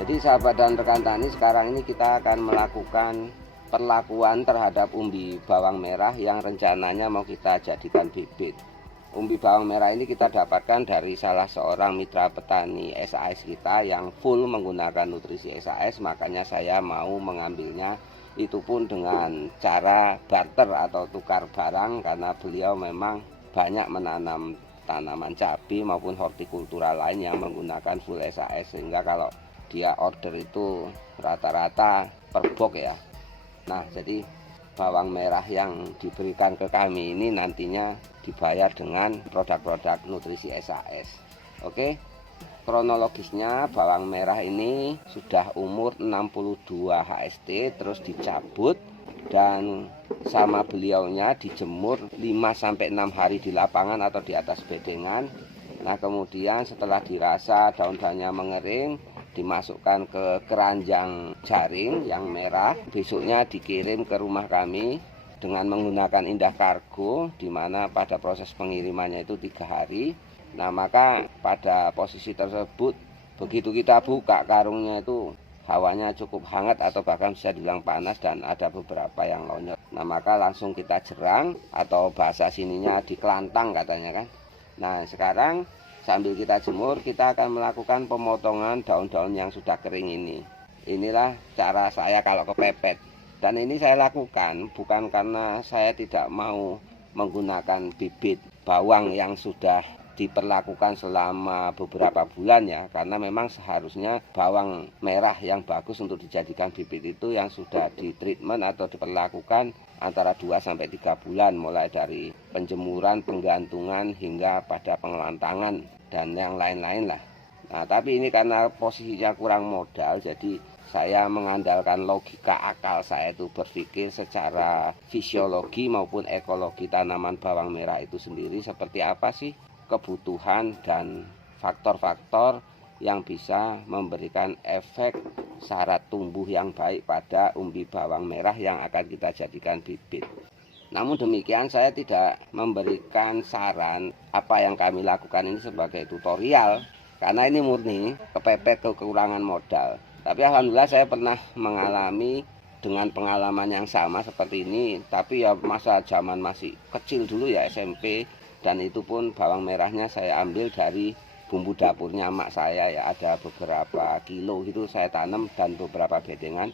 Jadi sahabat dan rekan tani, sekarang ini kita akan melakukan perlakuan terhadap umbi bawang merah yang rencananya mau kita jadikan bibit. Umbi bawang merah ini kita dapatkan dari salah seorang mitra petani SAS kita yang full menggunakan nutrisi SAS, makanya saya mau mengambilnya. Itu pun dengan cara barter atau tukar barang, karena beliau memang banyak menanam tanaman cabai maupun hortikultura lain yang menggunakan full SAS, sehingga kalau dia order itu rata-rata per box ya. Nah, jadi bawang merah yang diberikan ke kami ini nantinya dibayar dengan produk-produk nutrisi SAS. Oke. Kronologisnya, bawang merah ini sudah umur 62 HST, terus dicabut dan sama beliaunya dijemur 5-6 hari di lapangan atau di atas bedengan. Nah, kemudian setelah dirasa daun-daunnya mengering, dimasukkan ke keranjang jaring yang merah. Besoknya dikirim ke rumah kami dengan menggunakan Indah Kargo, di mana pada proses pengirimannya itu 3 hari. Nah, maka pada posisi tersebut, begitu kita buka karungnya itu hawanya cukup hangat atau bahkan bisa dibilang panas dan ada beberapa yang lonyot. Nah, maka langsung kita jerang atau bahasa sininya dikelantang katanya kan. Nah, sekarang sambil kita jemur, kita akan melakukan pemotongan daun-daun yang sudah kering ini. Inilah cara saya kalau kepepet. Dan ini saya lakukan bukan karena saya tidak mau menggunakan bibit bawang yang sudah diperlakukan selama beberapa bulan ya, karena memang seharusnya bawang merah yang bagus untuk dijadikan bibit itu yang sudah ditreatment atau diperlakukan antara 2-3 bulan, mulai dari penjemuran, penggantungan hingga pada pengelantangan dan yang lain-lain lah. Nah, tapi ini karena posisinya kurang modal, jadi saya mengandalkan logika akal saya itu berpikir secara fisiologi maupun ekologi tanaman bawang merah itu sendiri, seperti apa sih kebutuhan dan faktor-faktor yang bisa memberikan efek syarat tumbuh yang baik pada umbi bawang merah yang akan kita jadikan bibit. Namun demikian, saya tidak memberikan saran apa yang kami lakukan ini sebagai tutorial, karena ini murni kepepet kekurangan modal. Tapi alhamdulillah saya pernah mengalami dengan pengalaman yang sama seperti ini, tapi ya masa zaman masih kecil dulu ya, SMP. Dan itu pun bawang merahnya saya ambil dari bumbu dapurnya emak saya ya, ada beberapa kilo itu saya tanam dan beberapa bedengan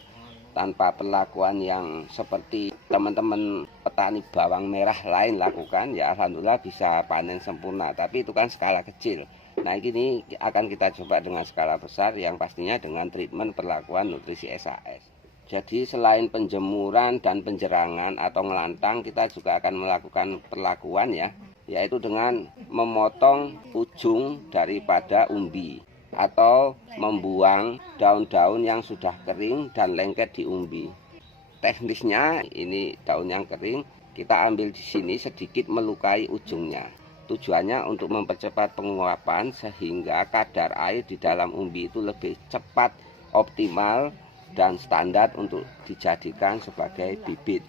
tanpa perlakuan yang seperti teman-teman petani bawang merah lain lakukan. Ya alhamdulillah bisa panen sempurna, tapi itu kan skala kecil. Nah, ini akan kita coba dengan skala besar, yang pastinya dengan treatment perlakuan nutrisi SAS. Jadi selain penjemuran dan penjerangan atau ngelantang, kita juga akan melakukan perlakuan ya, yaitu dengan memotong ujung daripada umbi atau membuang daun-daun yang sudah kering dan lengket di umbi. Teknisnya, ini daun yang kering kita ambil di sini sedikit melukai ujungnya. Tujuannya untuk mempercepat penguapan sehingga kadar air di dalam umbi itu lebih cepat, optimal dan standar untuk dijadikan sebagai bibit.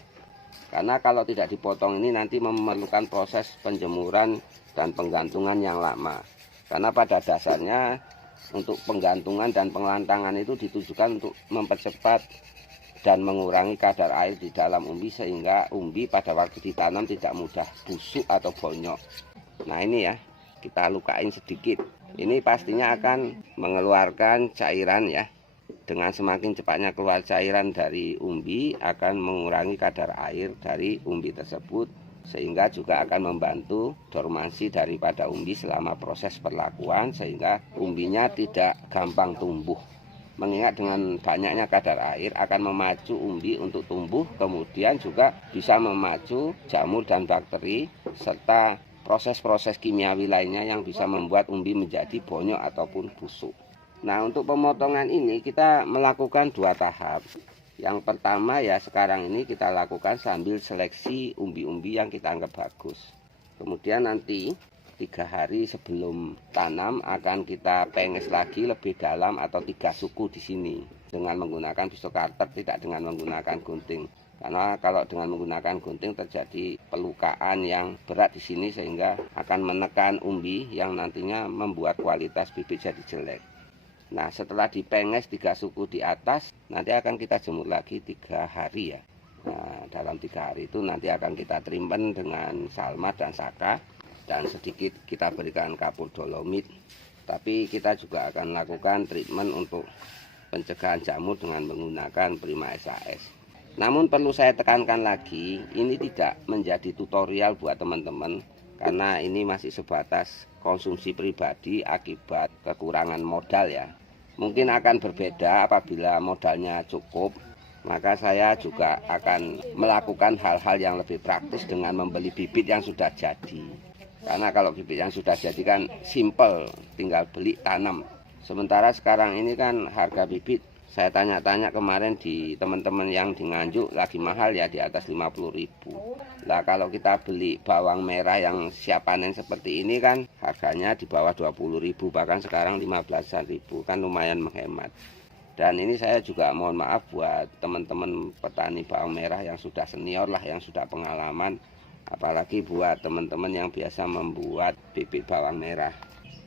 Karena kalau tidak dipotong ini nanti memerlukan proses penjemuran dan penggantungan yang lama. Karena pada dasarnya untuk penggantungan dan pengelantangan itu ditujukan untuk mempercepat dan mengurangi kadar air di dalam umbi, sehingga umbi pada waktu ditanam tidak mudah busuk atau bonyok. Nah, ini ya, kita lukain sedikit. Ini pastinya akan mengeluarkan cairan ya. Dengan semakin cepatnya keluar cairan dari umbi, akan mengurangi kadar air dari umbi tersebut, sehingga juga akan membantu dormansi daripada umbi selama proses perlakuan, sehingga umbinya tidak gampang tumbuh. Mengingat dengan banyaknya kadar air akan memacu umbi untuk tumbuh, kemudian juga bisa memacu jamur dan bakteri serta proses-proses kimiawi lainnya yang bisa membuat umbi menjadi bonyok ataupun busuk. Nah, untuk pemotongan ini kita melakukan 2 tahap. Yang pertama ya, sekarang ini kita lakukan sambil seleksi umbi-umbi yang kita anggap bagus. Kemudian nanti 3 hari sebelum tanam akan kita penges lagi lebih dalam atau 3 suku di sini dengan menggunakan pisau cutter, tidak dengan menggunakan gunting. Karena kalau dengan menggunakan gunting terjadi pelukaan yang berat di sini, sehingga akan menekan umbi yang nantinya membuat kualitas bibit jadi jelek. Nah, setelah dipenges 3 suku di atas, nanti akan kita jemur lagi 3 hari ya. Nah, dalam 3 hari itu nanti akan kita treatment dengan salmat dan saka, dan sedikit kita berikan kapur dolomit. Tapi kita juga akan lakukan treatment untuk pencegahan jamur dengan menggunakan Prima SAS. Namun perlu saya tekankan lagi, ini tidak menjadi tutorial buat teman-teman, karena ini masih sebatas konsumsi pribadi akibat kekurangan modal ya. Mungkin akan berbeda apabila modalnya cukup, maka saya juga akan melakukan hal-hal yang lebih praktis dengan membeli bibit yang sudah jadi. Karena kalau bibit yang sudah jadi kan simple, tinggal beli tanam. Sementara sekarang ini kan harga bibit, saya tanya-tanya kemarin di teman-teman yang di Nganjuk lagi mahal ya, di atas 50.000. Lah kalau kita beli bawang merah yang siap panen seperti ini kan harganya di bawah 20.000, bahkan sekarang 15.000, kan lumayan menghemat. Dan ini saya juga mohon maaf buat teman-teman petani bawang merah yang sudah senior lah, yang sudah pengalaman, apalagi buat teman-teman yang biasa membuat bibit bawang merah.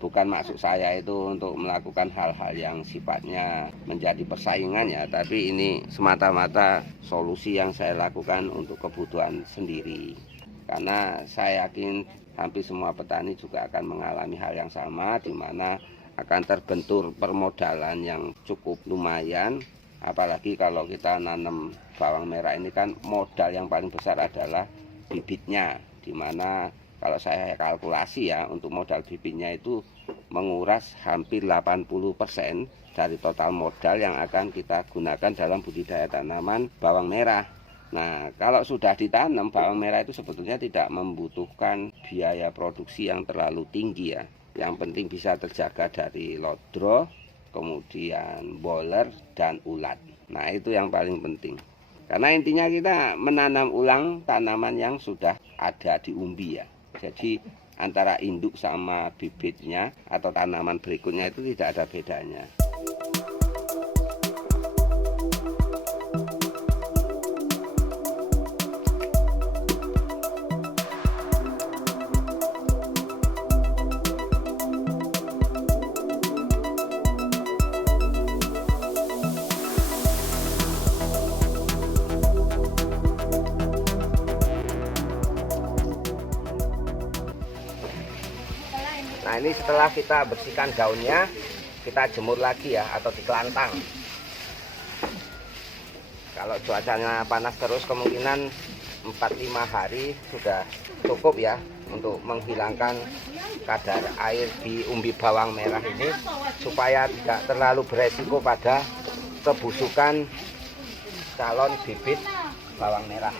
Bukan maksud saya itu untuk melakukan hal-hal yang sifatnya menjadi persaingan ya, tapi ini semata-mata solusi yang saya lakukan untuk kebutuhan sendiri. Karena saya yakin hampir semua petani juga akan mengalami hal yang sama, di mana akan terbentur permodalan yang cukup lumayan. Apalagi kalau kita nanam bawang merah ini kan modal yang paling besar adalah bibitnya, di mana kalau saya kalkulasi ya, untuk modal bibitnya itu menguras hampir 80% dari total modal yang akan kita gunakan dalam budidaya tanaman bawang merah. Nah, kalau sudah ditanam bawang merah itu sebetulnya tidak membutuhkan biaya produksi yang terlalu tinggi ya. Yang penting bisa terjaga dari lodro, kemudian boler dan ulat. Nah, itu yang paling penting. Karena intinya kita menanam ulang tanaman yang sudah ada di umbi ya. Jadi antara induk sama bibitnya atau tanaman berikutnya itu tidak ada bedanya. Nah, ini setelah kita bersihkan daunnya, kita jemur lagi ya, atau dikelantang. Kalau cuacanya panas terus, kemungkinan 4-5 hari sudah cukup ya untuk menghilangkan kadar air di umbi bawang merah ini, supaya tidak terlalu beresiko pada kebusukan calon bibit bawang merah.